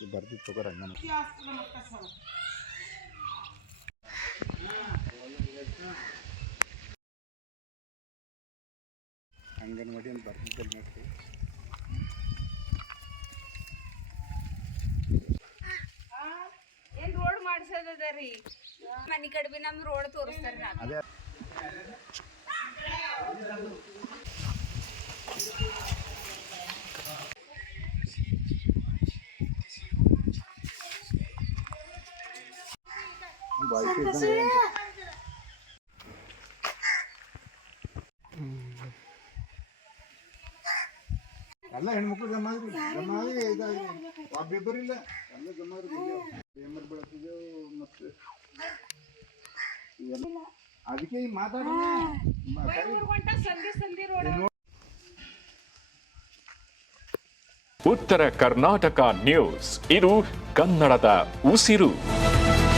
ಬರ್ದಿ ತಗೋರ ಹಂಗ ಅಂಗನವಾಡಿ ಅಂತ ಬರ್ದಿದ್ದಲ್ಲಿ ನೋಡ್ರಿ. ಏನ್ ರೋಡ್ ಮಾಡ್ಸೋದದ ರೀ? ಮನಿ ಕಡೆ ಬಿ ನಮ್ ರೋಡ್ ತೋರಿಸ್ತಾರ. ಎಲ್ಲ ಹೆಣ್ಮಕ್ಳು ಜಮಾ ಆದ್ರಿ ಜಮಾ ಆಗಿ ಇದಾಗಿ ಒಬ್ಬಿಬ್ಬರಿಲ್ಲ ಎಲ್ಲ ಜಮಾ ಆದ್ರಿ. ಏಮರ್ ಬೆಳೆಸಿದೆವು ಮತ್ತೆ ಅದಕ್ಕೆ ಈ ರೋಡ್ ಉತ್ತರ ಕರ್ನಾಟಕ ನ್ಯೂಸ್. ಇದು ಕನ್ನಡದ ಉಸಿರು.